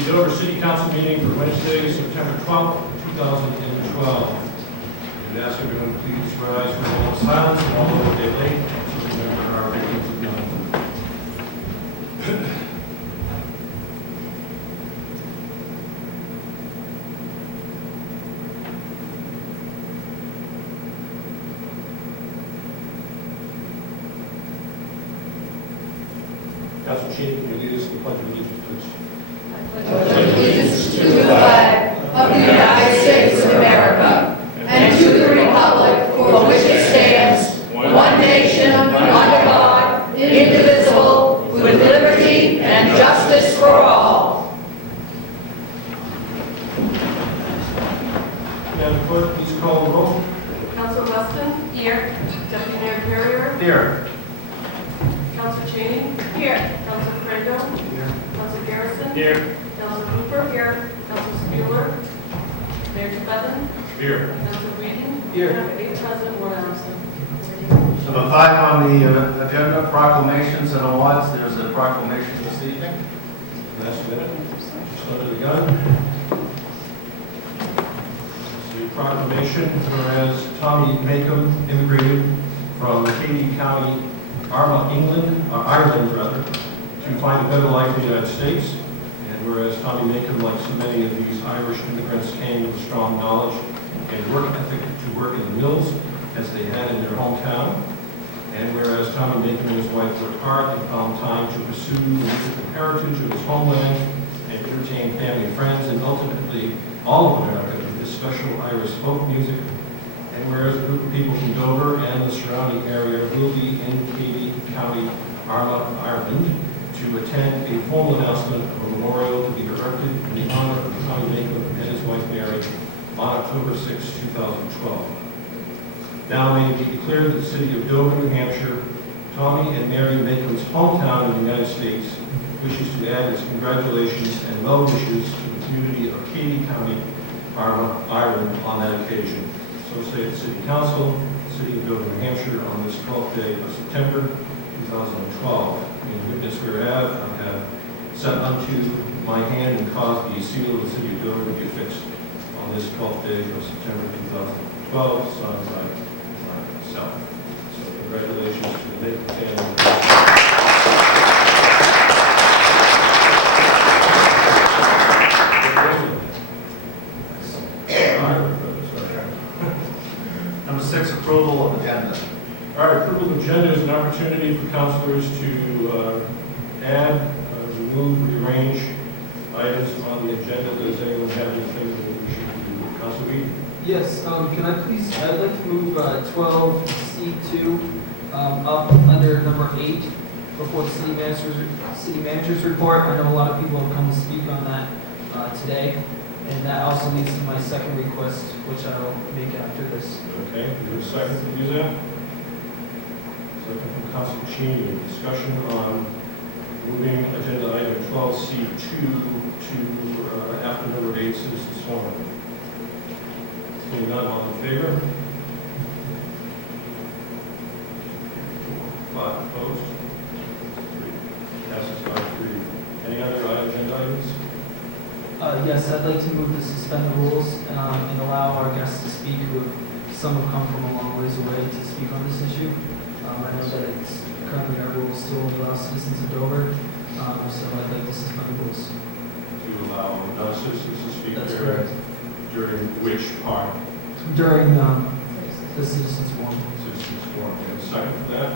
The Dover City Council meeting for Wednesday, September 12th, 2012. And ask everyone to please rise for a moment of silence and all over the late to remember our victims of 9/11. Council Chief, can you lead us in the Pledge of Allegiance, please? Allegiance to the flag of the United States of America and to the republic for which it stands, one nation, under God, indivisible, with liberty and justice for all. Madam Clerk, please call the roll. Council Weston? Here. Deputy Mayor Carrier? Here. Council Cheney? Here. Council Crandall? Here. Council Garrison? Here. Council Hooper? Here. Council Spieler? Mayor Trefethan? Here. Council Weeden? Here. We have 8 present, 1 absent. Number 5 on the agenda, proclamations and awards. There's a proclamation this evening. Last minute, just under the gun. The proclamation, whereas Tommy Macomb immigrated from Katy County, Ireland, to find a better life in the United States. And whereas Tommy Macomb, like so many of these Irish immigrants, came with strong knowledge and work ethic to work in the mills as they had in their hometown. And whereas Tommy Macomb and his wife worked hard and found time to pursue the musical heritage of his homeland and entertain family and friends, and ultimately all of America with this special Irish folk music. And whereas a group of people from Dover and the surrounding area will be in Katy County, Ireland, to attend a formal announcement of a memorial to be erected in the honor of Tommy Macomb and his wife Mary on October 6, 2012. Now may it be declared that the city of Dover, New Hampshire, Tommy and Mary Macomb's hometown in the United States, wishes to add its congratulations and well wishes to the community of Katy County, Ireland on that occasion. So say the City Council, City of Dover, New Hampshire, on this 12th day of September 2012. In witness whereof, I have set unto my hand and caused the seal of the City of Dover to be affixed on this 12th day of September 2012, signed by myself. So congratulations to the Macomb family. Number 6, approval of agenda. All right, approval of agenda is an opportunity for councilors to add, remove, rearrange items on the agenda. Does anyone have anything that we should do? Council Weeden? Yes, can I please, I'd like to move 12C2 up under number 8 before the city manager's report. I know a lot of people have come to speak on that today, and that also leads to my second request, which I'll make after this. Okay, is there a second to do that? Second from Council Cheney. Discussion on moving agenda item 12C2 to after number 8, citizens forum. Seeing none, all in favor? 5 opposed. 3. Passes 5-3. Any other agenda items? Yes, I'd like to move to suspend the rules and allow our guests to speak, who some have come from a long ways away to speak on this issue. I know that it's currently our rules still allow citizens of Dover, so I'd like to suspend the rules. To allow non-citizens to speak. That's correct. During which part? During the citizens forum. Citizens forum. We have a second for that?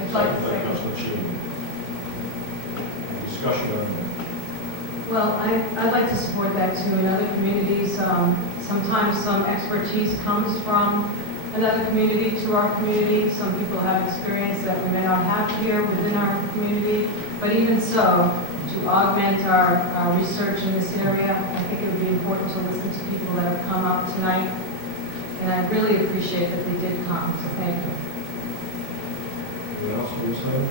I'd like to Second by say, Councilor Cheney. Any discussion on that? Well, I'd like to support that too. In other communities, sometimes some expertise comes from another community to our community. Some people have experience that we may not have here within our community. But even so, to augment our research in this area, I think it would be important to listen to people that have come out tonight. And I really appreciate that they did come, so thank you. Anyone else on this side?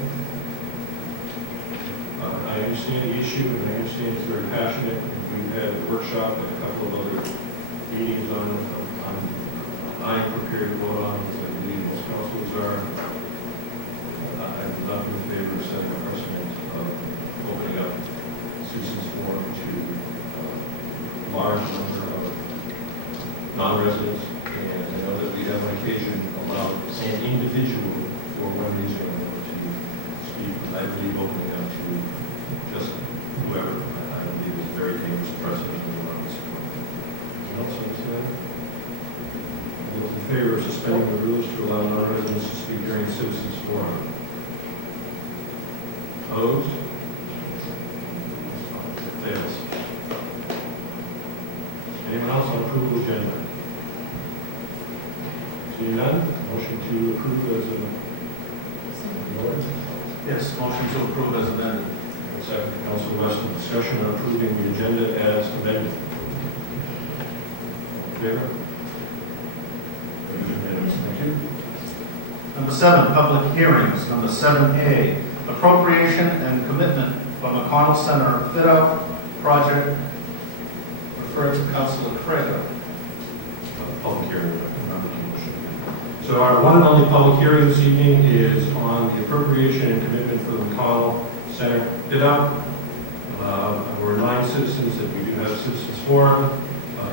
I understand the issue, and I understand it's very passionate. We've had a workshop and a couple of other meetings on I am prepared to vote on, as I believe most councils are. I'm not in favor of setting a precedent of opening up citizens forum to residents, and I know that we have on occasion allowed an individual or one reason or another to speak. I believe opening up to just whoever, I believe is a very dangerous precedent in the market. Anyone else on this matter? All those in favor of suspending the rules to allow non-residents to speak during citizens' forum? Opposed? It fails. Anyone else on approval agenda? Seeing none, motion to approve as amended. Yes, motion to approve as amended. Second, Council Weston, discussion on approving the agenda as amended. In favor? It is unanimous. Thank you. Number 7, public hearings. Number 7A, appropriation and commitment for McConnell Center fit-out project. Referred to Councilor Craig. Public hearing. So our one and only public hearing this evening is on the appropriation and commitment for the McConnell Center fit-out. We're 9 citizens that we do have a citizens forum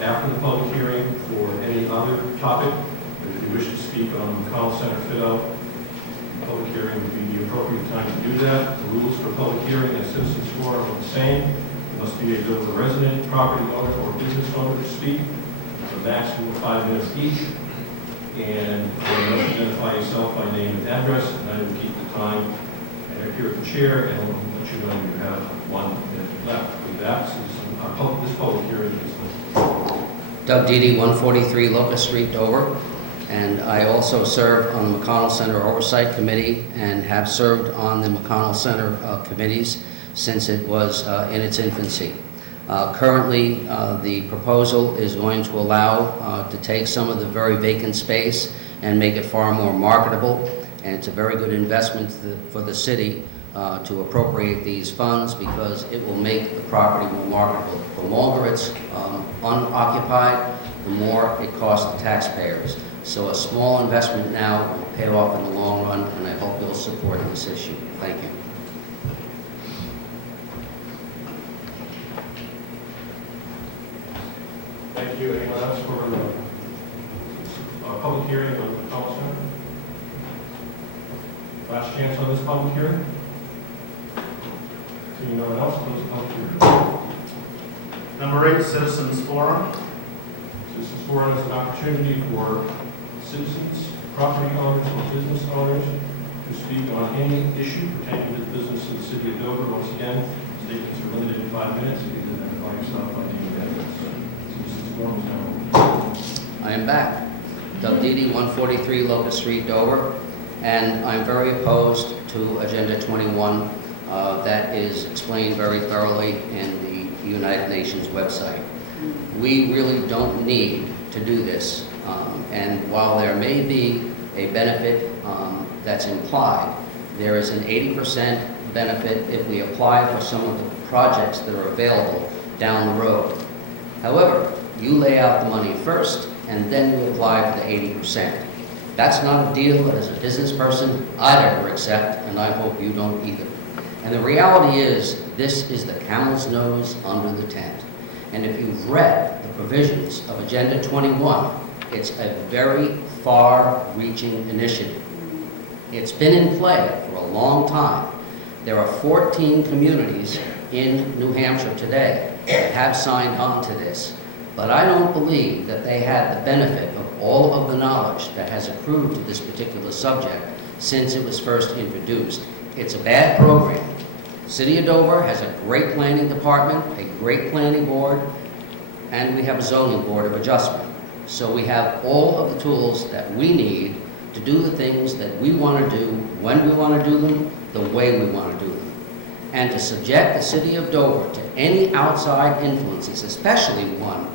after the public hearing for any other topic. If you wish to speak on the McConnell Center fit-out, public hearing would be the appropriate time to do that. The rules for public hearing and citizens forum are the same. It must be a Dover resident, property owner, or business owner to speak. A maximum of 5 minutes each. And you must identify yourself by name and address, and I will keep the time. And if you're the chair, and I'll let you know you have 1 minute left. With that, this public hearing is Doug Didi, 143 Locust Street, Dover. And I also serve on the McConnell Center Oversight Committee and have served on the McConnell Center committees since it was in its infancy. Currently, the proposal is going to allow to take some of the very vacant space and make it far more marketable, and it's a very good investment for the city to appropriate these funds because it will make the property more marketable. The longer it's unoccupied, the more it costs the taxpayers. So a small investment now will pay off in the long run, and I hope you'll support this issue. Thank you. Thank you. Anyone else for public hearing on the McConnell Center? Last chance on this public hearing? Seeing no one else, close the public hearing. Number 8, citizens forum. Citizens Forum is an opportunity for citizens, property owners, or business owners to speak on any issue pertaining to the business of the city of Dover. Once again, statements are limited to 5 minutes. You can identify yourself by name and address. Citizens Forum is now. I am back. Doug Didi, 143 Locust Street, Dover. And I'm very opposed to Agenda 21 that is explained very thoroughly in the United Nations website. We really don't need to do this. And while there may be a benefit that's implied, there is an 80% benefit if we apply for some of the projects that are available down the road. However, you lay out the money first, and then you apply for the 80%. That's not a deal that as a business person I'd ever accept, and I hope you don't either. And the reality is, this is the camel's nose under the tent. And if you've read the provisions of Agenda 21, it's a very far-reaching initiative. It's been in play for a long time. There are 14 communities in New Hampshire today that have signed on to this. But I don't believe that they had the benefit of all of the knowledge that has accrued to this particular subject since it was first introduced. It's a bad program. City of Dover has a great planning department, a great planning board, and we have a zoning board of adjustment. So we have all of the tools that we need to do the things that we want to do, when we want to do them, the way we want to do them. And to subject the City of Dover to any outside influences, especially one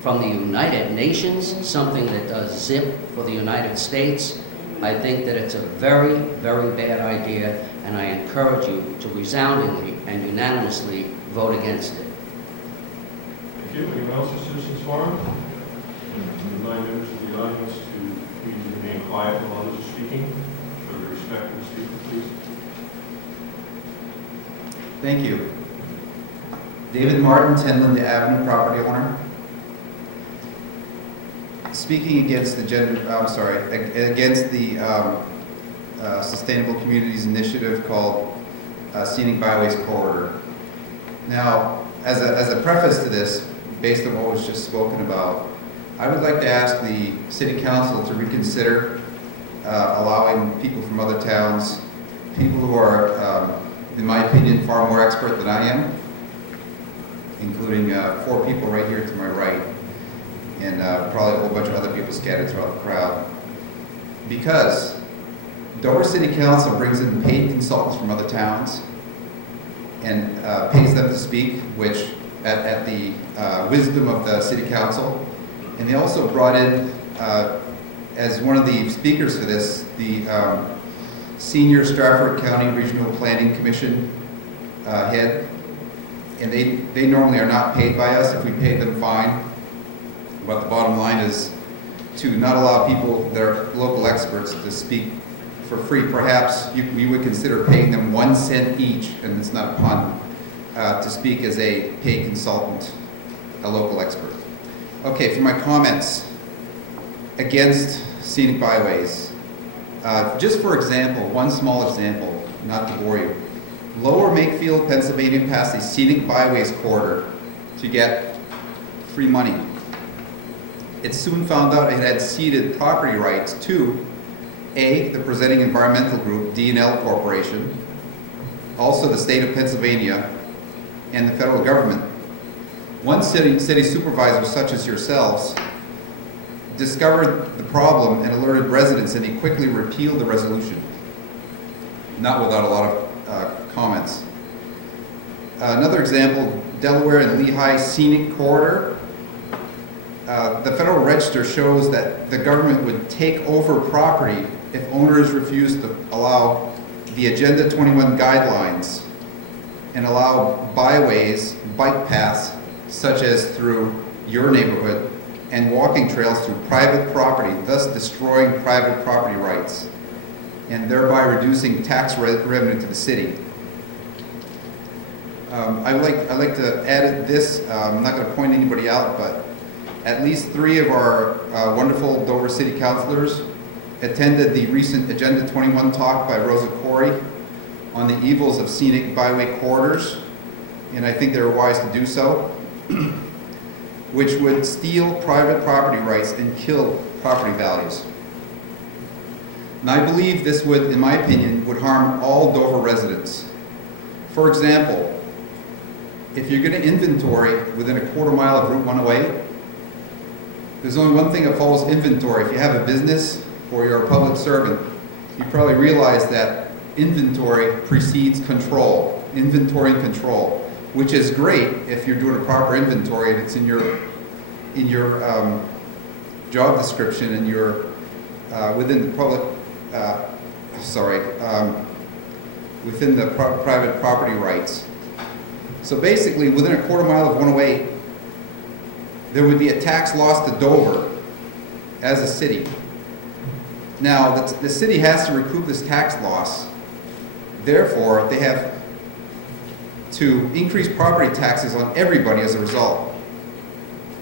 from the United Nations, something that does zip for the United States, I think that it's a very, very bad idea, and I encourage you to resoundingly and unanimously vote against it. Thank you. Anyone else for Citizens Forum? Remind members of the audience to please remain quiet while others are speaking. Show your respect to the speaker, please. Thank you. David Martin, 10 Linda Avenue, property owner. speaking against the against the Sustainable Communities Initiative called Scenic Byways Corridor. Now, as a preface to this, based on what was just spoken about, I would like to ask the City Council to reconsider allowing people from other towns, people who are, in my opinion, far more expert than I am, including 4 people right here to my right, and probably a whole bunch of other people scattered throughout the crowd. Because Dover City Council brings in paid consultants from other towns and pays them to speak, which at the wisdom of the City Council. And they also brought in, as one of the speakers for this, the senior Stratford County Regional Planning Commission head. And they normally are not paid by us. If we paid them, fine. But the bottom line is to not allow people that are local experts to speak for free. Perhaps we would consider paying them 1 cent each, and it's not a pun, to speak as a paid consultant, a local expert. Okay, for my comments against Scenic Byways. Just for example, one small example, not to bore you. Lower Makefield, Pennsylvania passed a Scenic Byways corridor to get free money. It soon found out it had ceded property rights to the presenting environmental group, D&L Corporation, also the state of Pennsylvania, and the federal government. One city supervisor, such as yourselves, discovered the problem and alerted residents, and he quickly repealed the resolution, not without a lot of comments. Another example, Delaware and Lehigh Scenic Corridor. The Federal Register shows that the government would take over property if owners refuse to allow the Agenda 21 guidelines and allow byways, bike paths, such as through your neighborhood, and walking trails through private property, thus destroying private property rights, and thereby reducing tax revenue to the city. I'd like to add this, I'm not going to point anybody out, but at least 3 of our wonderful Dover City councilors attended the recent Agenda 21 talk by Rosa Corey on the evils of scenic byway corridors, and I think they were wise to do so, which would steal private property rights and kill property values. And I believe this would, in my opinion, would harm all Dover residents. For example, if you're going to inventory within a quarter mile of Route 108, there's only one thing that follows inventory. If you have a business or you're a public servant, you probably realize that inventory precedes control, inventory and control, which is great if you're doing a proper inventory and it's in your job description and you're within the public, within the private property rights. So basically, within a quarter mile of 108, there would be a tax loss to Dover as a city. Now, the city has to recoup this tax loss. Therefore, they have to increase property taxes on everybody as a result.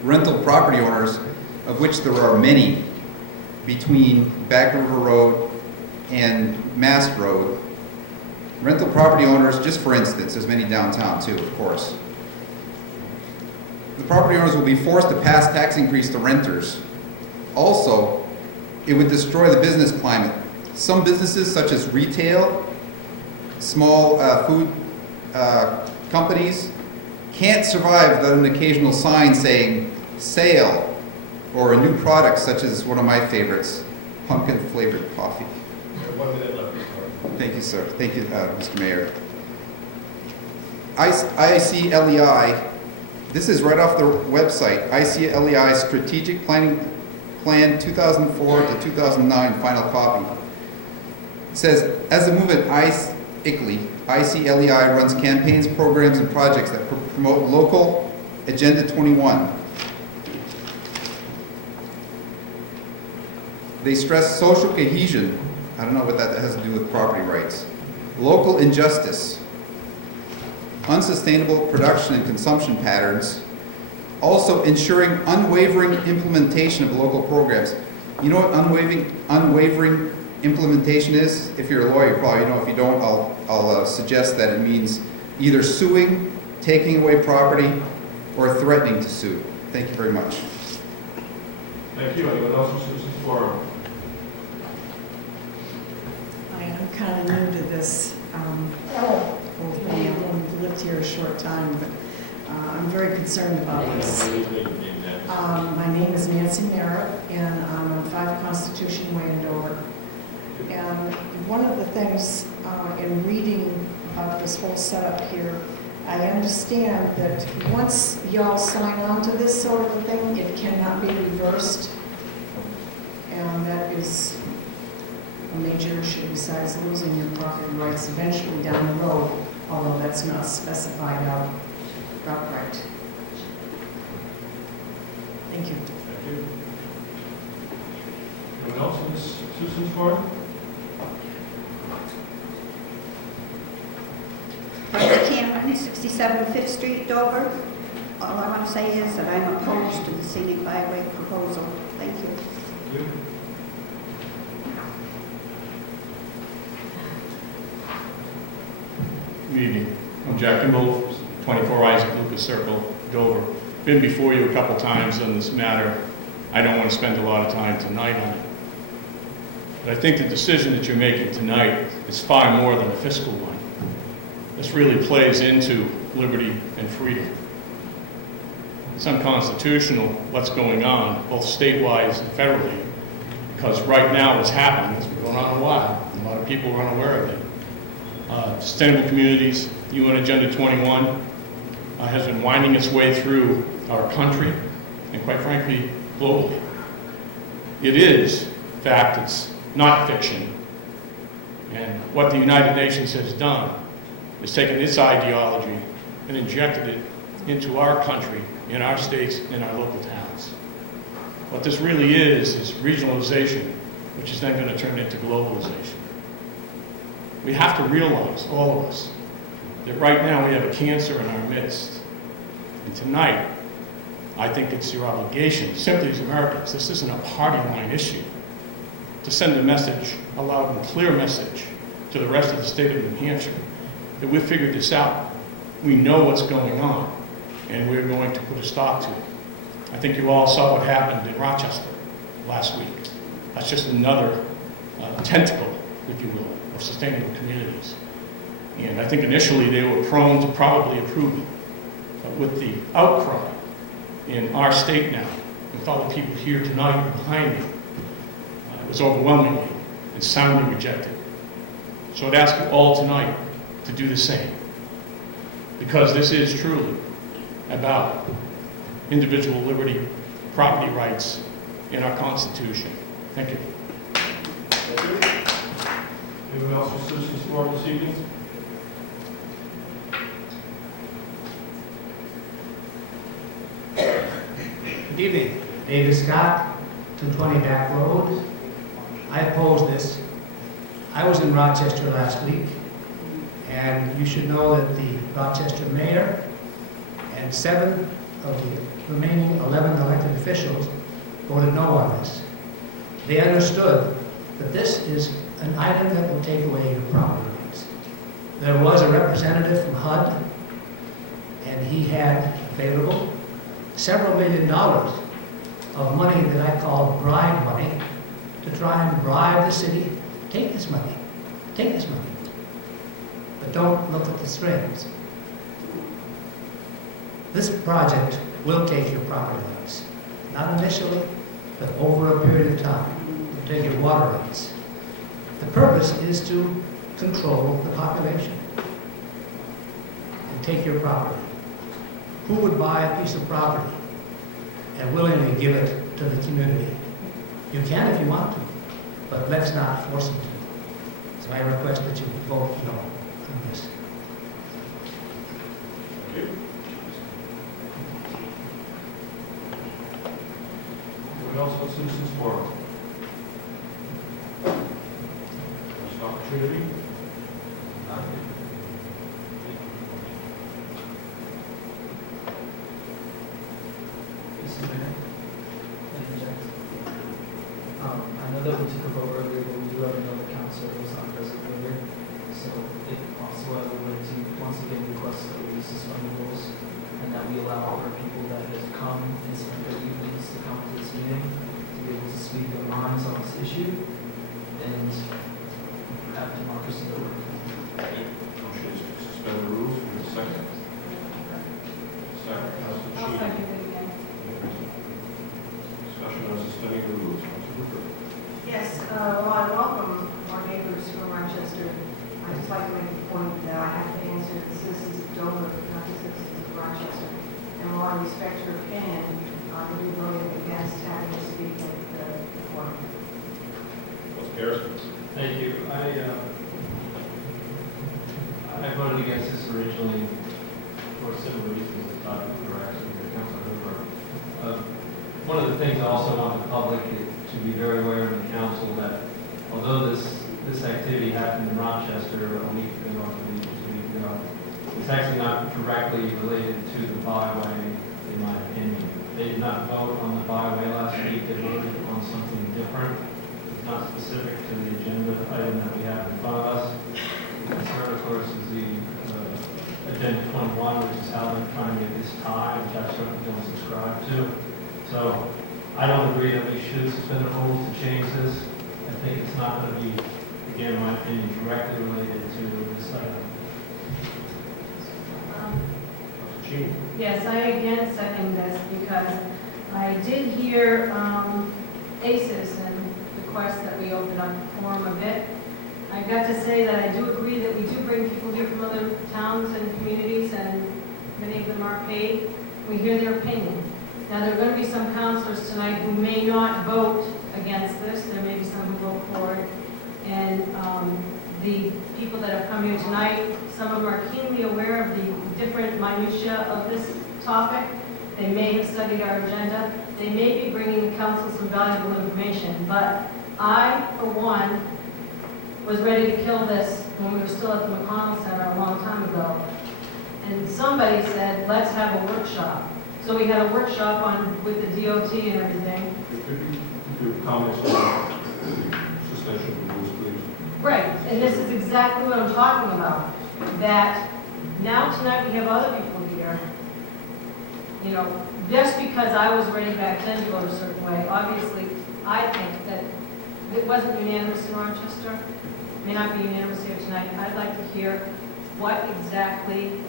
Rental property owners, of which there are many between Back River Road and Mast Road. Rental property owners, just for instance, there's many downtown too, of course. The property owners will be forced to pass tax increase to renters. Also, it would destroy the business climate. Some businesses, such as retail, small food companies, can't survive without an occasional sign saying sale, or a new product such as one of my favorites, pumpkin flavored coffee. 1 minute left. Thank you, sir. Thank you, Mr. Mayor. ICLEI, this is right off the website, ICLEI Strategic Planning Plan 2004 to 2009 final copy. It says, as a movement, ICLEI runs campaigns, programs, and projects that promote local Agenda 21. They stress social cohesion. I don't know what that has to do with property rights. Local injustice, unsustainable production and consumption patterns, Also, ensuring unwavering implementation of local programs. You know what unwavering implementation is? If you're a lawyer, you probably know. If you don't, I'll suggest that it means either suing, taking away property, or threatening to sue. Thank you very much. Thank you. Anyone else for citizens forum? I am kind of new to this whole thing. I've only lived here a short time, but I'm very concerned about this. My name is Nancy Merritt, and I'm on 5 Constitution Way in Dover. And one of the things in reading about this whole setup here, I understand that once y'all sign on to this sort of a thing, it cannot be reversed. And that is a major issue besides losing your property rights eventually down the road, although that's not specified outright. Thank you. Thank you. Anyone else in this citizens forum? Brenda Cameron, 67 5th Street, Dover. All I want to say is that I'm opposed to the Scenic Byway proposal. Thank you. Thank you. Good evening. I'm Jack Kimball, 24 Isaac Lucas Circle, Dover. Been before you a couple times on this matter. I don't want to spend a lot of time tonight on it. But I think the decision that you're making tonight is far more than a fiscal one. This really plays into liberty and freedom. It's unconstitutional what's going on, both statewide and federally, because right now what's happening has been going on a while. A lot of people are unaware of it. Sustainable Communities, UN Agenda 21, has been winding its way through our country and, quite frankly, globally. It is fact, it's not fiction. And what the United Nations has done is taken its ideology and injected it into our country, in our states, in our local towns. What this really is regionalization, which is then going to turn into globalization. We have to realize, all of us, that right now we have a cancer in our midst. And tonight, I think it's your obligation, simply as Americans, this isn't a party line issue, to send a message, a loud and clear message, to the rest of the state of New Hampshire, that we've figured this out. We know what's going on, and we're going to put a stop to it. I think you all saw what happened in Rochester last week. That's just another tentacle, if you will, of sustainable communities. And I think initially they were prone to probably approve it. But with the outcry in our state now, with all the people here tonight behind me, it was overwhelmingly and soundly rejected. So I'd ask you all tonight to do the same, because this is truly about individual liberty, property rights in our Constitution. Thank you. Anyone else for citizens forum this evening? Good evening. David Scott, 220 Back Road. I oppose this. I was in Rochester last week, and you should know that the Rochester mayor and 7 of the remaining 11 elected officials voted no on this. They understood that this is an item that will take away your property rights. There was a representative from HUD, and he had available several $1 million of money that I call bribe money to try and bribe the city. Take this money. Take this money. But don't look at the strings. This project will take your property rights. Not initially, but over a period of time. It will take your water rights. The purpose is to control the population and take your property. Who would buy a piece of property and willingly give it to the community? You can if you want to, but let's not force them to. So I request that you vote no on this. Thank you. Anyone else on citizens forum? First opportunity. point that I have to answer to the citizens of Dover, not the citizens of Rochester. And while I respect your opinion, I'm going to be voting against having to speak at the forum. Thank you. I voted against this originally for similar reasons as Dr. Hoover, actually, or Councilor Hoover. One of the things I also want the public to be very aware of in the council that although this activity happened in Rochester a week ago, I believe, 2 weeks ago, it's actually not directly related to the byway, in my opinion. They did not vote on the byway last week. They voted on something different. It's not specific to the agenda item that we have in front of us. The concern, of course, is the Agenda 21, which is how they're trying to get this tie, which I certainly don't subscribe to. So I don't agree that we should suspend the rules to change this. I think it's not going to be, again, in my opinion, directly related to this item. Yes, I again second this because I did hear a citizen request that we open up the forum a bit. I got to say that I do agree that we do bring people here from other towns and communities, and many of them are paid. We hear their opinion. Now, there are going to be some councilors tonight who may not vote against this. There may be some who vote for it. And the people that have come here tonight, some of them are keenly aware of the different minutiae of this topic. They may have studied our agenda. They may be bringing the council some valuable information. But I, for one, was ready to kill this when we were still at the McConnell Center a long time ago. And somebody said, let's have a workshop. So we had a workshop with the DOT and everything. Could you comments on suspension of the rules, please? Right, and this is exactly what I'm talking about. That now tonight we have other people here. You know, just because I was ready back then to vote a certain way, obviously I think that it wasn't unanimous in Rochester. It may not be unanimous here tonight. I'd like to hear what exactly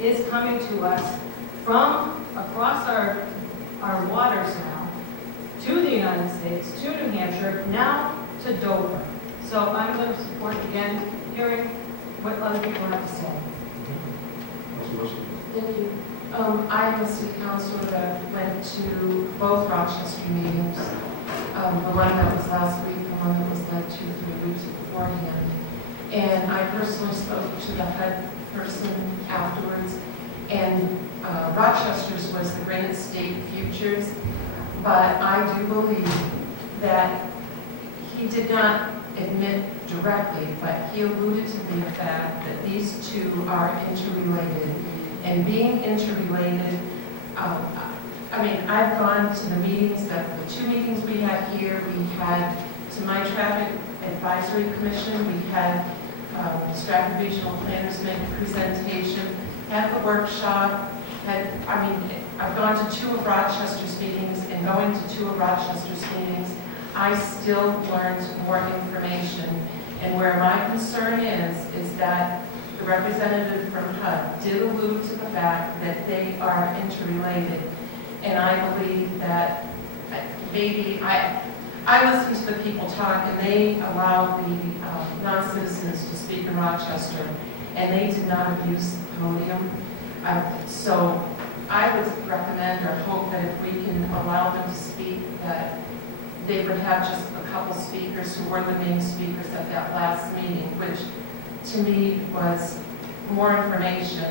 is coming to us from across our waters now, to the United States, to New Hampshire, now to Dover. So I'm going to support, again, hearing what other people have to say. Thank you. I'm a city councilor that went to both Rochester meetings. The one that was last week, the one that was like 2 or 3 weeks beforehand. And I personally spoke to the HUD person afterwards. And Rochester's was the Granite State Futures, but I do believe that he did not admit directly, but he alluded to the fact that these two are interrelated. And being interrelated, I mean, I've gone to the meetings, the 2 meetings we had here. We had, to my Traffic Advisory Commission, we had Stratford Regional Planners make a presentation, had the workshop, I've gone to 2 of Rochester's meetings, and going to 2 of Rochester's meetings, I still learned more information. And where my concern is that the representative from HUD did allude to the fact that they are interrelated. And I believe that maybe, I listened to the people talk, and they allowed the non-citizens to speak in Rochester, and they did not abuse the podium. So I would recommend or hope that if we can allow them to speak, that they would have just a couple speakers who were the main speakers at that last meeting, which to me was more information.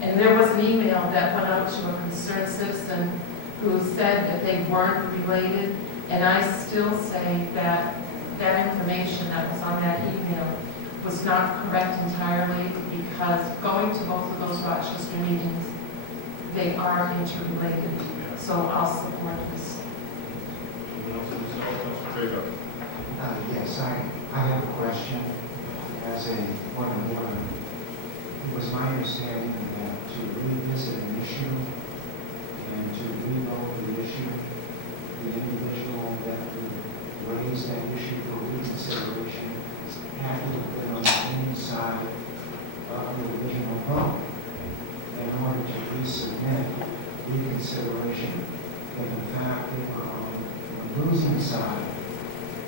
And there was an email that went out to a concerned citizen who said that they weren't related, and I still say that that information that was on that email was not correct entirely, because going to both of those Rochester meetings, they are interrelated. So I'll support this. Yes, I have a question. As a woman, it was my understanding that to revisit an issue and to revote the issue, the individual that would raise that issue for reconsideration had to have been on the inside of the original vote in order to resubmit reconsideration. If in fact they were on the losing side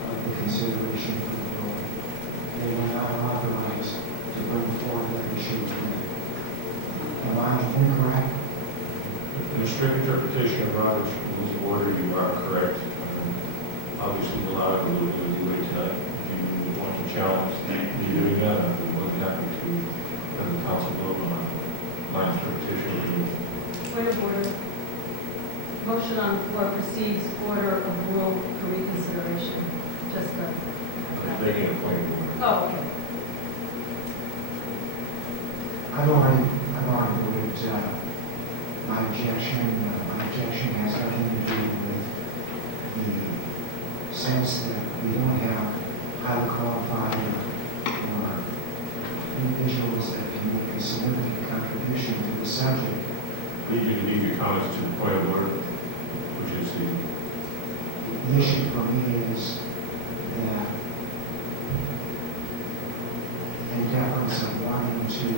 of the consideration for the vote, they were not authorized to I incorrect? In a strict interpretation of Robert's rules of order, you are correct. Obviously, we'll allow it a little bit of leeway tonight. If you want to challenge the doing that, I'm more than happy to have the council vote on my interpretation of the rule. Point of order. Motion on the floor precedes order of rule for reconsideration. Just a... I'm making a point of order. Oh, okay. I've already moved my objection. My objection has nothing to do with the sense that we don't have highly qualified or individuals that can make a significant contribution to the subject. I need you to leave your comments to the point of order, which is The issue for me is that in deference of wanting to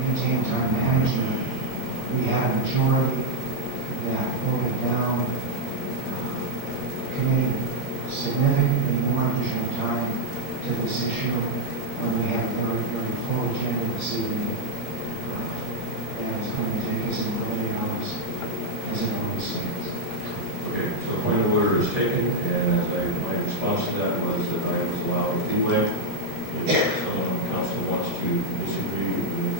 maintain time management, we had a majority that voted down committing significantly more additional time to this issue when we have a very, very full agenda this evening. And it's going to take us into the late hours, as it always seems. okay. So point of order is taken, and my response to that was that I was allowed leeway. If someone on the council wants to disagree with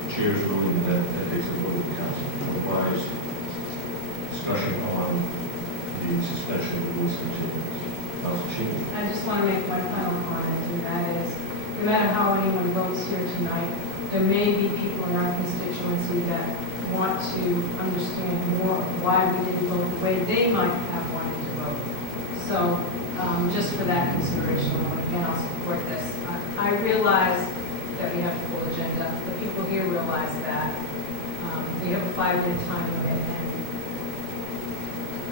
the chair's ruling, that takes a vote of the council. Otherwise, discussion on the suspension of the rules continues. Council Sheen. I just want to make one final comment, and that is, no matter how anyone votes here tonight, there may be people in our constituency that want to understand more of why we didn't vote the way they might have wanted to vote. So, just for that consideration, again, I'll support this. I realize that we have a full agenda. The people here realize that. We have a 5-year time limit, and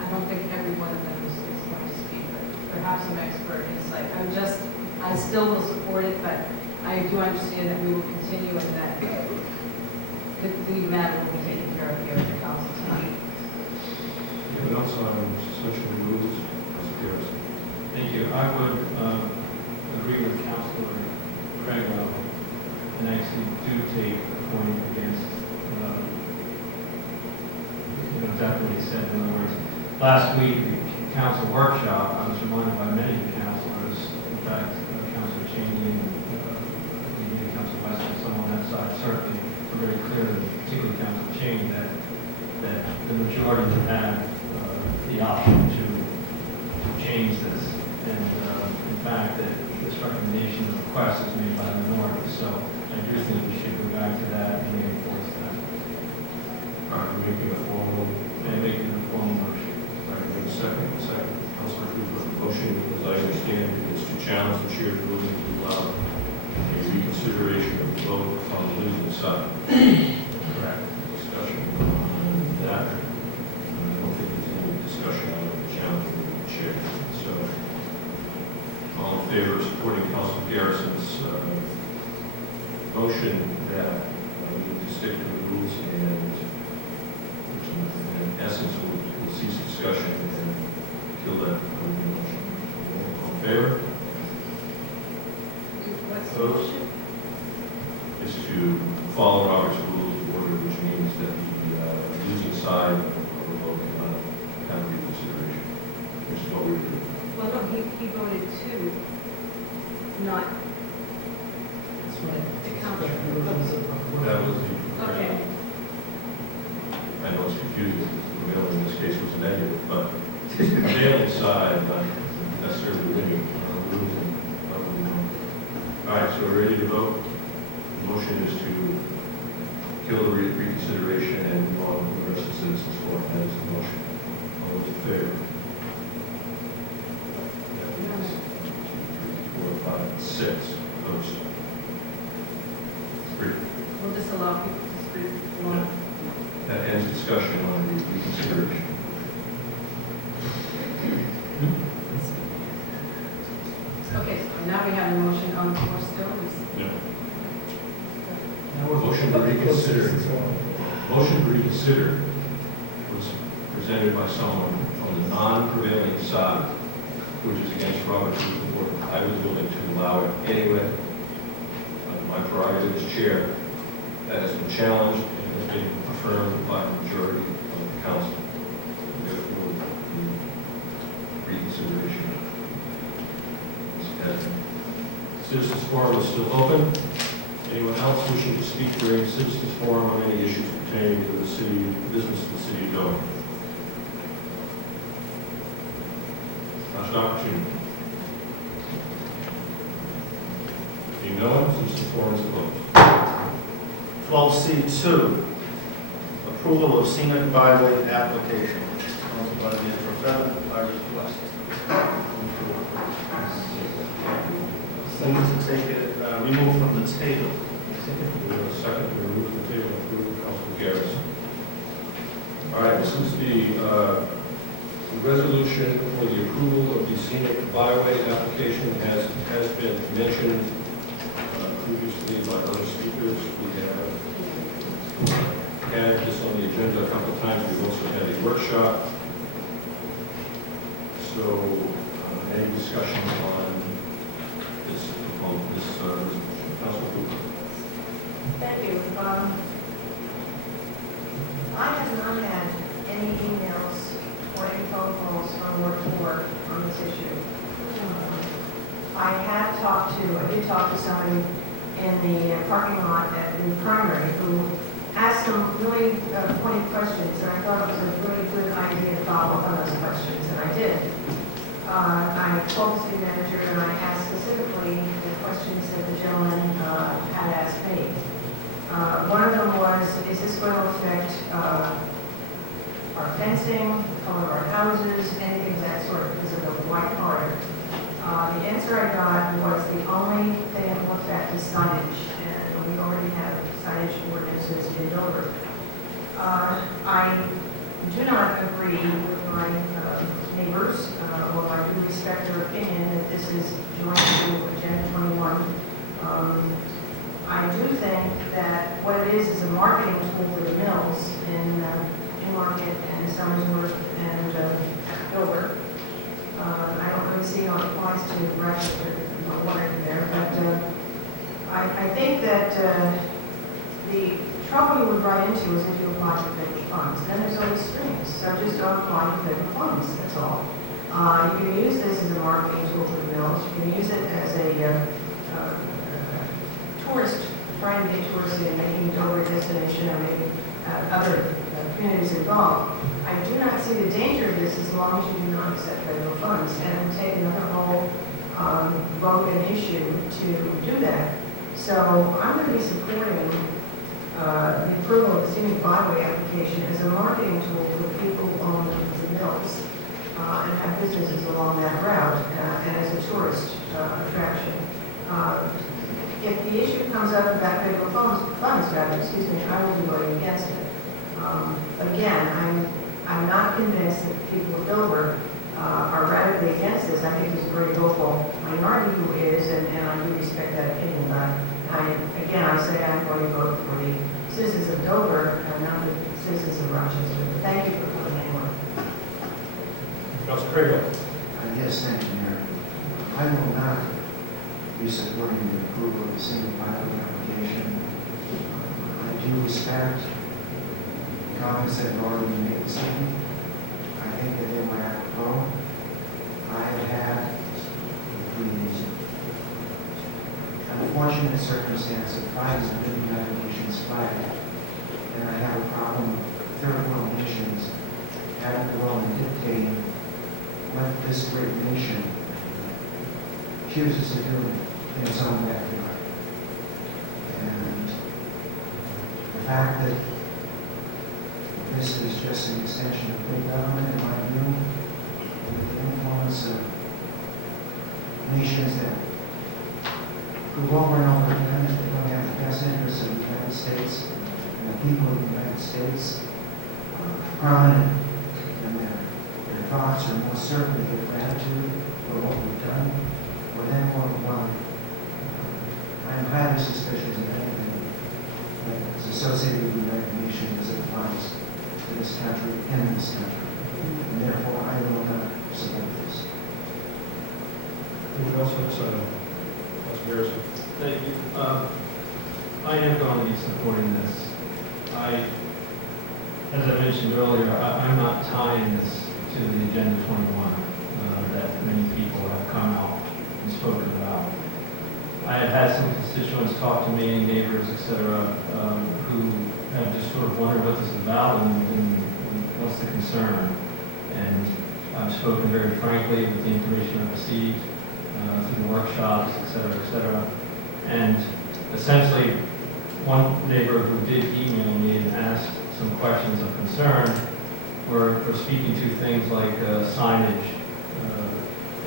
I don't think every one of them is going to speak, but perhaps some expert insight. I still will support it, but I do understand that we will continue and that the matter will be taken care of here at the council tonight. Anyone else on suspension of the rules? Council Garrison. Thank you. I would agree with Councilor Craig, and actually do take a point against exactly what he said. In other words, last week, the council workshop, I was reminded by many councilors, in fact, Councilor Cheney and Councilor West and someone on that side certainly were very clear, particularly Councilor Cheney, that the majority would have the option to change this. And in fact, that this recommendation, the request is made by the minority. So I do think we should go back to that and reinforce that. All right, making a formal motion. All right, wait a second. Councilor Cooper, motion, as I understand, is to challenge the chair's ruling to allow a reconsideration of the vote on the losing side. Correct. Discussion on that. I don't think there's any discussion on the challenge of the chair. So, all in favor of supporting Councilor Garrison's motion that we need to stick to the rules and in essence we'll cease discussion and kill that motion. All in favor? Opposed? Is to follow Robert's rules of order, which means that the losing side of the vote cannot have reconsideration, which is what we do. Well, no, he voted to not. To counter. That was the. Okay. I know it's confusing, because the prevailing in this case was negative, but the prevailing side, not necessarily winning, losing. All right, so we're ready to vote. The motion is to kill the reconsideration and move on to the rest of the citizens' court. That is the motion. All those in favor? That is 2, 3, 4, 5, 6. Opposed? 3. We'll just allow people to speak. Yeah. That ends discussion on the reconsideration. Okay, so now we have a motion on the floor still. No. Motion to reconsider. Motion to reconsider was presented by someone on the non-prevailing side, which is against Robert's rules of order. I was willing to allow it anyway. my prerogative as chair. That has been challenged and has been affirmed by the majority of the council. Therefore, the reconsideration is pending. Citizens Forum is still open. Anyone else wishing to speak during Citizens Forum on any issues pertaining to the city, business of the city of Dover? Last opportunity. Being no one, Citizens Forum is closed. 12C2, approval of Scenic Byway application. Sponsored by the Intrepid, I request. Move to take it, remove from the table. Second, to remove the table, approve Councilman Garrison. All right, this is the resolution for the approval of the Scenic Byway application has been mentioned previously by other speakers. We have had this on the agenda a couple of times. We've also had a workshop. So, any discussion on this resolution? Councilman Cooper. Thank you. I have not had any emails or any phone calls from work to work on this issue. I did talk to somebody in the parking lot at the primary who asked some really pointed questions, and I thought it was a really good idea to follow up on those questions, and I did. I called the city manager and I asked specifically the questions that the gentleman had asked me. One of them was, is this going to affect our fencing, the color of our houses, anything of that sort, because of the white corridor? The answer I got was the only thing it looked at is signage, and we already have signage ordinances in Dover. I do not agree with my neighbors, although I do respect their opinion that this is joined to Agenda 21. I do think that what it is a marketing tool for the mills in Newmarket and Somersworth and Dover. I don't really see how it applies to Rochester, not wanting there, but I think that the trouble you would run into is if you apply for federal funds. Then there's always strings, so just don't apply for federal funds, that's all. You can use this as a marketing tool for the mills. You can use it as a tourist, trying to get tourists in, making Dover a destination, or maybe other communities involved. I do not see the danger of this as long as you do not accept federal funds, and it would take another whole vote and issue to do that. So I'm going to be supporting the approval of the Scenic Byway application as a marketing tool for the people who own the mills and have businesses along that route, and as a tourist attraction. If the issue comes up about federal funds, I will be voting against it. But again, I'm not convinced that people of Dover are radically against this. I think there's a very vocal minority who is, and I do respect that opinion. But I say I'm going to vote for the citizens of Dover and not the citizens of Rochester. But thank you for coming anyway. Councilor Craig. Yes, thank you, Mayor. I will not be supporting the approval of the Scenic Byway application. I do respect the comments that have already been made this evening. I think that in my apropos, I have had the unfortunate circumstance of filing the applications filed, and I have a problem with third world nations having the role in dictating what this great nation chooses to do in its own backyard. And the fact that this is just an extension of big government, in my view, with the influence of nations that prove over and over again that they don't have the best interests of the United States and the people of the United States prominent in their thoughts, or most certainly their gratitude for what we've done, or then what we've done. I'm highly suspicious of anything that is associated with the United Nations as it applies to this country, in this country. And therefore, I will not support this. Anyone else want to say? Councilor Garrison. Thank you. I am going to be supporting this. As I mentioned earlier, I'm not tying this to the Agenda 21 that many people have come out and spoken about. I have had some constituents talk to me, neighbors, et cetera, who have just sort of wondered what this is about and what's the concern. And I've spoken very frankly with the information I've received through the workshops, et cetera, and essentially one neighbor who did email me and asked some questions of concern were speaking to things like signage,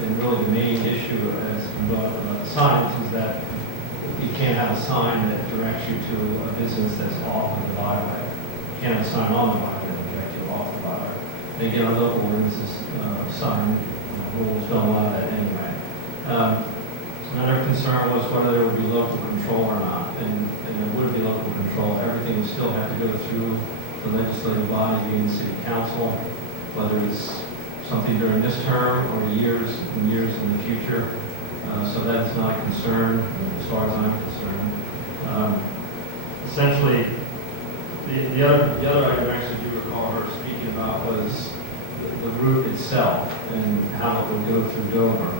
and really the main issue as about the signs is that you can't have a sign that directs you to a business that's off of the byway. You can't have a sign on the byway that directs you off the byway. And again, our local ordinances, sign rules don't allow that anyway. Another concern was whether there would be local control or not, and there would be local control. Everything would still have to go through the legislative body, being the city council, whether it's something during this term or years and years in the future. So that is not a concern as far as I'm concerned. Essentially, the other item actually do recall her speaking about was the route itself and how it would go through Dover.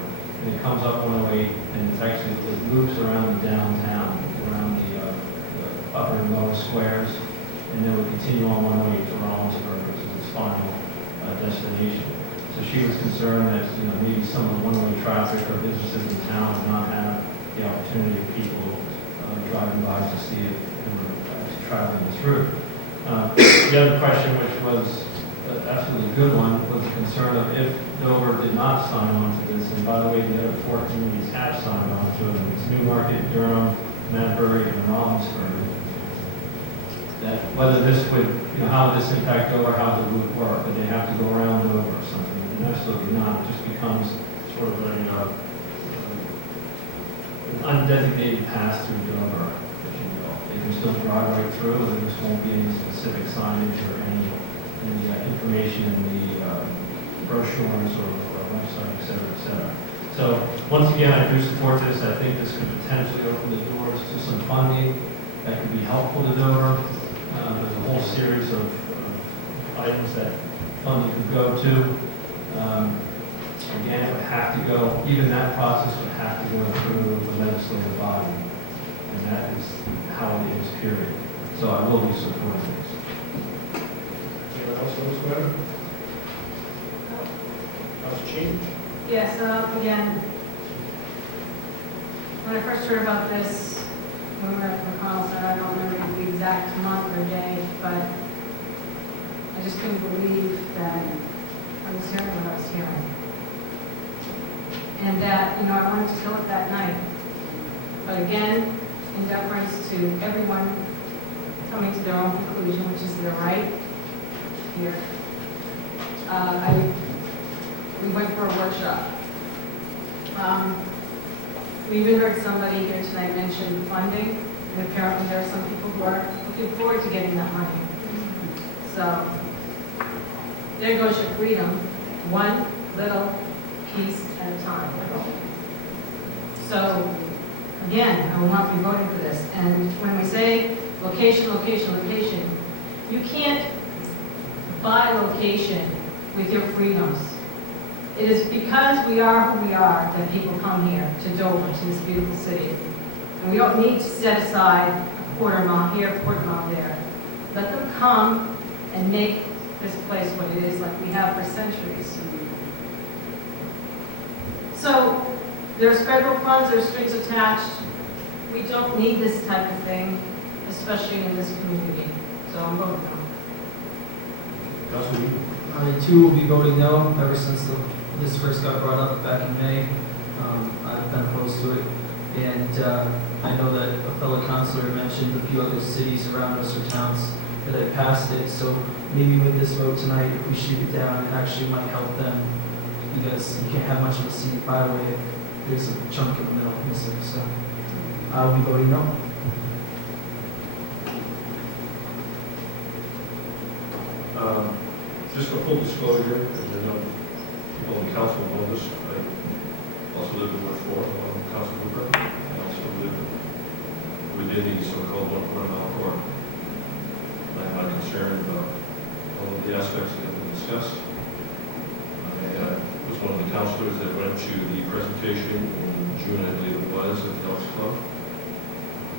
And it comes up 108 and it's actually, it loops around the downtown, around the upper and lower squares, and then would continue on 108 to Rollinsford, which is its final destination. So she was concerned that, maybe some of the one-way traffic or businesses in town would not have the opportunity of people driving by to see it and actually traveling this route. The other question, which was absolutely a good one, was the concern of if Dover did not sign on to this, and by the way, the other 4 communities have signed on to it, it's Newmarket, Durham, Madbury, and Rollinsford, that whether this would, how would this impact Dover, how the route work, would they have to go around Dover or something? And absolutely not. It just becomes sort of an undesignated pass through Dover, if you will. They can still drive right through, and there just won't be any specific signage or any information in the brochures or website, et cetera. So once again, I do support this. I think this could potentially open the doors to some funding that could be helpful to Dover. There's a whole series of items that funding could go to. Again, it would have to go, even that process would have to go through the legislative body. And that is how it is, period. So I will be supporting this. Anyone else on this matter? Councilor Cheney? Yes, again, when I first heard about this, when we were at McConnell Center, I don't remember the exact month or day, but I just couldn't believe that I was hearing what I was hearing. And that, I wanted to kill it that night. But again, in deference to everyone coming to their own conclusion, which is their right here, we went for a workshop. We even heard somebody here tonight mention funding, and apparently there are some people who are looking forward to getting that money. So, there goes your freedom, one little piece at a time. So, again, I will not be voting for this. And when we say location, you can't buy location with your freedoms. It is because we are who we are that people come here to Dover, to this beautiful city. And we don't need to set aside a quarter mile here, a quarter mile there. Let them come and make this place what it is, like we have for centuries. So there's federal funds, there's strings attached. We don't need this type of thing, especially in this community. So I'm voting no. Councilor Weeden? I too will be voting no. Ever since this first got brought up back in May, I've been opposed to it. And I know that a fellow councilor mentioned a few other cities around us or towns that had passed it. So maybe with this vote tonight, if we shoot it down, it actually might help them, because you can't have much of a scenic byway if there's a chunk in the middle missing. So I'll be voting no. Just for full disclosure, and I know people in the council know this, I also live in Ward 4, Council Hooper. I also live with did the so-called 1-quarter-mile corridor. I'm not concerned about all of the aspects that have been discussed. I was one of the counselors that went to the presentation in June, I believe it was, at the Elks Club,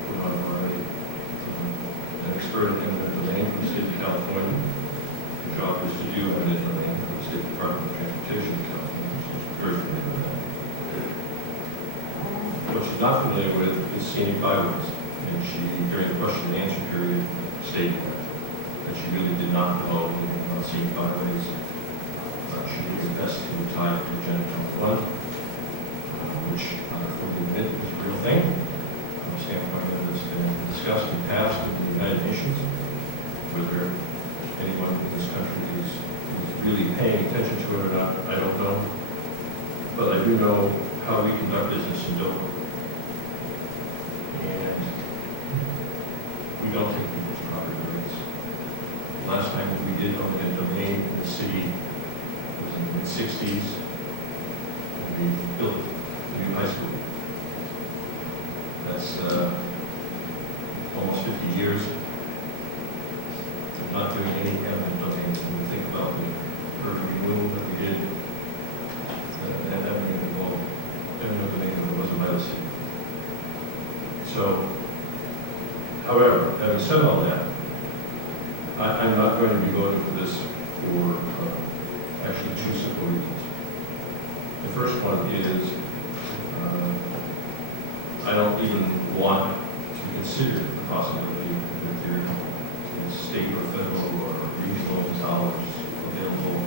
put on by an expert in eminent domain from the state of California. The job is to do eminent domain for the State Department of Transportation in California, so I'm very familiar with that. What she's not familiar with is Scenic Byways, and she, during the question and answer period, stated that she really did not know anything about Scenic Byways. She did her best to tie it to agenda number 1, which I fully admit is a real thing, from the standpoint that it's been discussed and passed in the United Nations. Whether anyone in this country is really paying attention to it or not, I don't know. But I do know how we conduct business in Dover. And we don't take people's property rights. The last time that we did eminent domain in the city was in the mid-60s. We built a new high school. That's almost 50 years. I'm not doing any eminent domain. When we think about the urban renewal that we did, that would involve eminent domain that was a medicine. So, however, having said all that, I'm not going to be voting for this for actually 2 simple reasons. The first one is I don't even want to consider the possibility that there is state or federal or regional dollars available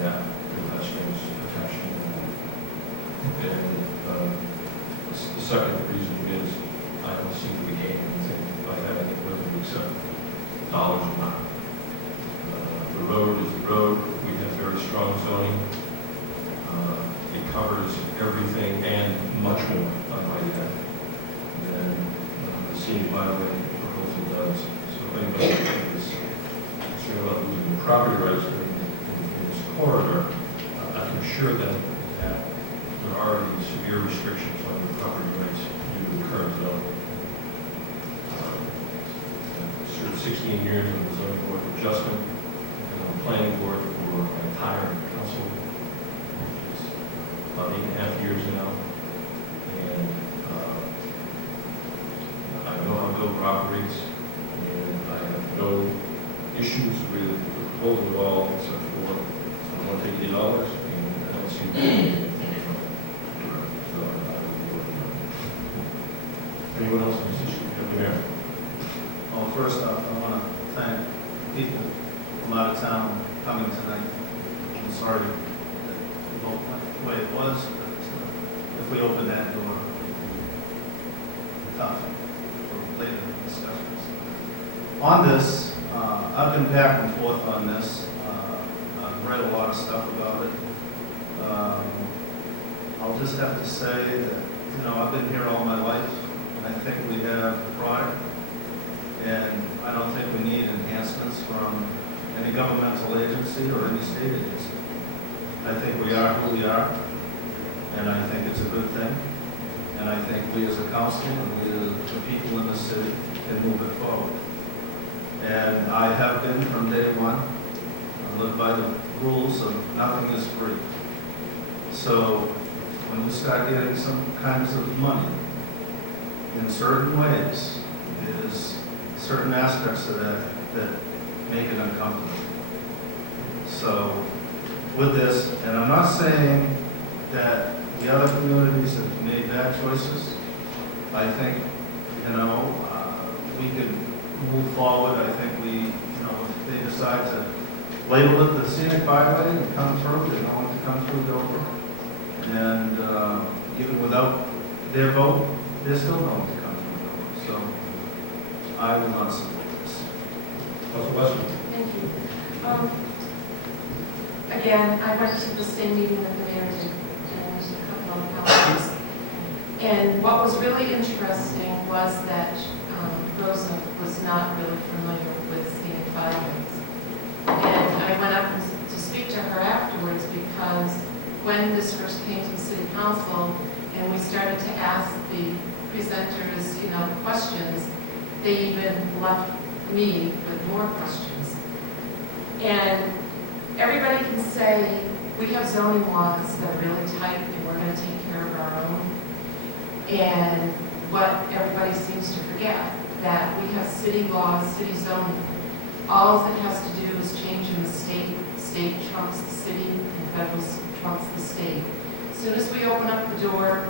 that will have strings attached to them. And the second reason is I don't seem to be gaining anything by having it, whether we accept dollars or not. The road is the road. We have very strong zoning. It covers everything and much more, I might add, than the Scenic Byway proposal does. So anybody who is concerned about losing the property rights in this corridor, I can assure them that there are already severe restrictions on the property rights due to the current zone. Served 16 years on the zoning board of adjustment, and on the planning board for an entire council, about 8.5 years now. And I know how Dover operates, and I have no issues with the proposal at all, except for I want to take $8, and I don't see anything from it. So I will be working on it. Anyone else on this issue? Mayor? Well, first off, I want to thank people from out of town coming tonight. I'm sorry that the vote went the way it was, but if we open that door, tough for later discussions. On this, I've been back and forth on this. I've read a lot of stuff about it. I'll just have to say that, I've been here all my life, and I think we have product. And I don't think we need enhancements from any governmental agency or any state agency. I think we are who we are, and I think it's a good thing. And I think we as a council and we as the people in the city can move it forward. And I have been from day one. I live by the rules of nothing is free. So when you start getting some kinds of money in certain ways, is certain aspects of that make it uncomfortable. So with this, and I'm not saying that the other communities have made bad choices. I think, we could move forward. I think if they decide to label it the Scenic Byway and come through, they're going to come through Dover. And even without their vote, they're still going to come through Dover. So I will not support this. Council Westman. Thank you. Again, I went to the same meeting that the mayor did, and there's a couple of councils. And what was really interesting was that Rosa was not really familiar with Scenic Byways. And I went up to speak to her afterwards because when this first came to the city council and we started to ask the presenters, questions, they even left me with more questions. And everybody can say, we have zoning laws that are really tight and we're going to take care of our own. And what everybody seems to forget, that we have city laws, city zoning. All it has to do is change in the state. State trumps the city and federal trumps the state. As soon as we open up the door,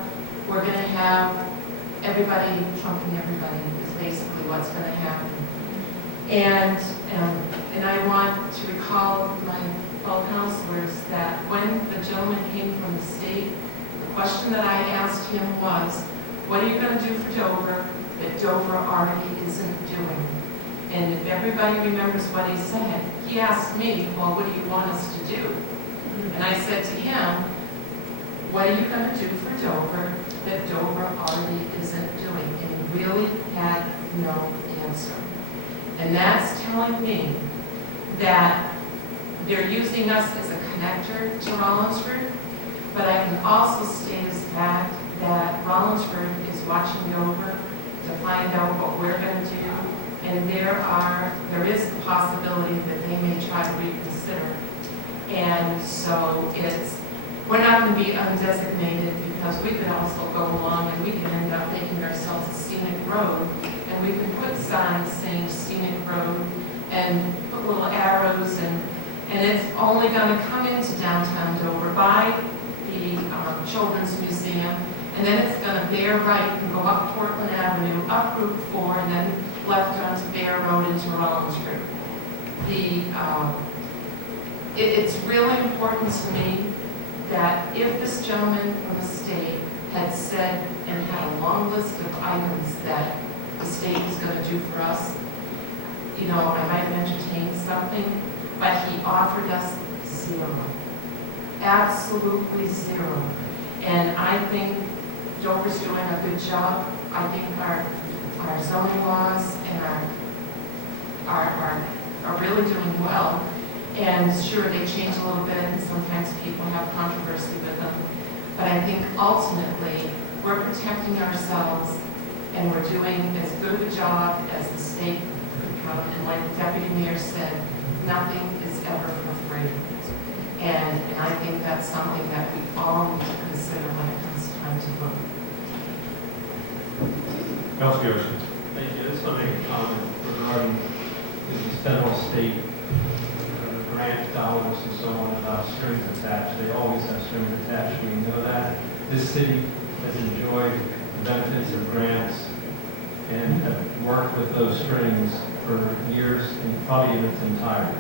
we're going to have everybody trumping everybody is basically what's going to happen. And I want to recall my fellow councilors that when the gentleman came from the state, the question that I asked him was, what are you going to do for Dover that Dover already isn't doing? And if everybody remembers what he said, he asked me, well, what do you want us to do? And I said to him, what are you going to do for Dover that Dover already isn't doing? And he really had no answer. And that's telling me that they're using us as a connector to Rollinsford, but I can also state as fact that Rollinsford is watching Dover to find out what we're going to do, and there is the possibility that they may try to reconsider. And so we're not going to be undesignated, because we could also go along and we can end up making ourselves a scenic road, and we can put signs saying scenic road and put little arrows, and it's only going to come into downtown Dover by the Children's Museum, and then it's going to bear right and go up Portland Avenue, up Route 4, and then left onto Bear Road into Rollinsford. It's really important to me that if this gentleman from the state had said and had a long list of items that the state was going to do for us, I might have entertained something, but he offered us zero. Absolutely zero. And I think Dover's doing a good job. I think our zoning laws and are really doing well. And sure, they change a little bit, and sometimes people have controversy with them. But I think ultimately, we're protecting ourselves, and we're doing as good of a job as the state could come. And like the deputy mayor said, nothing is ever for free. And I think that's something that we all need to consider when it comes time to vote. Councilor Garrison. Thank you. I just want to make a comment regarding these federal, state grant dollars and so on about strings attached. They always have strings attached. We know that. This city has enjoyed the benefits of grants and have worked with those strings for years and probably in its entirety.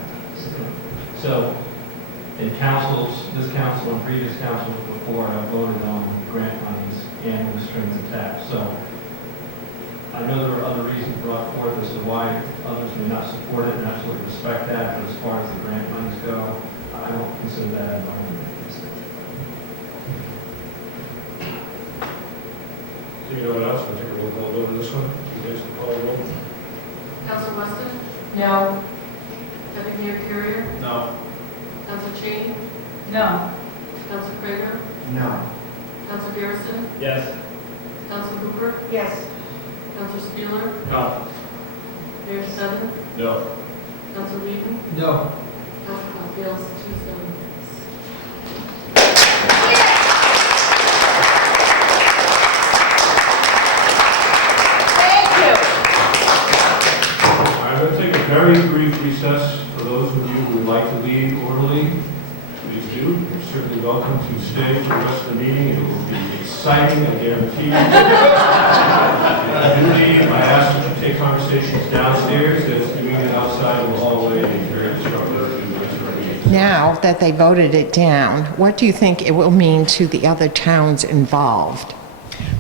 So in councils, this council and previous councils before have voted on grant monies and with strings attached. So I know there are other reasons brought forth as to why others may not support it, and absolutely respect that, but as far as the grant monies go, I don't consider that an argument. So you know what else? We'll take a roll call vote on this one. You guys can call a roll. Council Weston? No. Deputy Mayor Carrier? No. Council Cheney? No. Council Craver? No. Council Garrison? Yes. Council Hooper? Yes. Council Spieler? No. Mayor Sutton? No. Council Weeden? No. Council fails 2-7. I'm going to take a very brief recess. For those of you who would like to leave orderly, please do. You're certainly welcome to stay for the rest of the meeting. It will be exciting, I guarantee you. If you leave, I ask that you take conversations downstairs, as doing it outside in the hallway is very disruptive to the rest of our meetings. Now that they voted it down, what do you think it will mean to the other towns involved?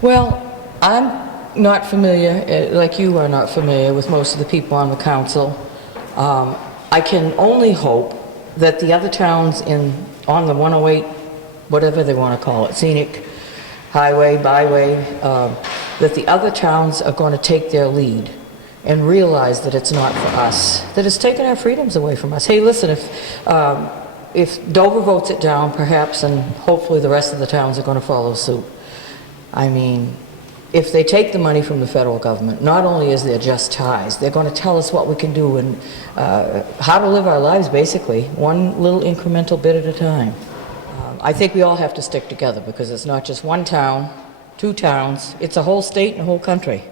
Well, I'm not familiar, like you are not familiar with most of the people on the council. I can only hope that the other towns on the 108, whatever they want to call it, Scenic Highway, Byway, that the other towns are going to take their lead and realize that it's not for us, that it's taken our freedoms away from us. Hey, listen, if Dover votes it down, perhaps, and hopefully the rest of the towns are going to follow suit. I mean, if they take the money from the federal government, not only is there just ties, they're going to tell us what we can do and how to live our lives, basically, one little incremental bit at a time. I think we all have to stick together because it's not just one town, 2 towns, it's a whole state and a whole country.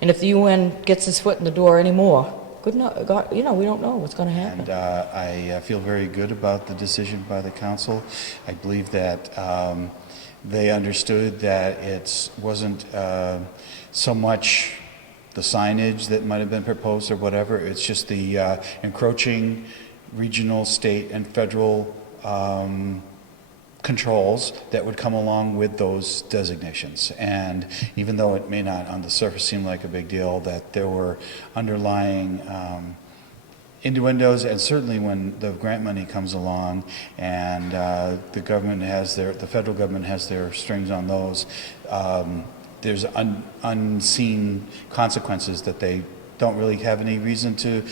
And if the UN gets its foot in the door anymore, good God, you know, we don't know what's going to happen. And I feel very good about the decision by the council. I believe that they understood that it wasn't so much the signage that might have been proposed or whatever. It's just the encroaching regional, state, and federal controls that would come along with those designations. And even though it may not on the surface seem like a big deal, that there were underlying innuendos, and certainly when the grant money comes along and the government has the federal government has their strings on those, there's unseen consequences that they don't really have any reason to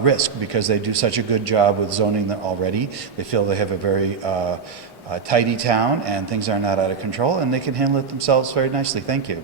risk because they do such a good job with zoning them already. They feel they have a very tidy town and things are not out of control and they can handle it themselves very nicely. Thank you.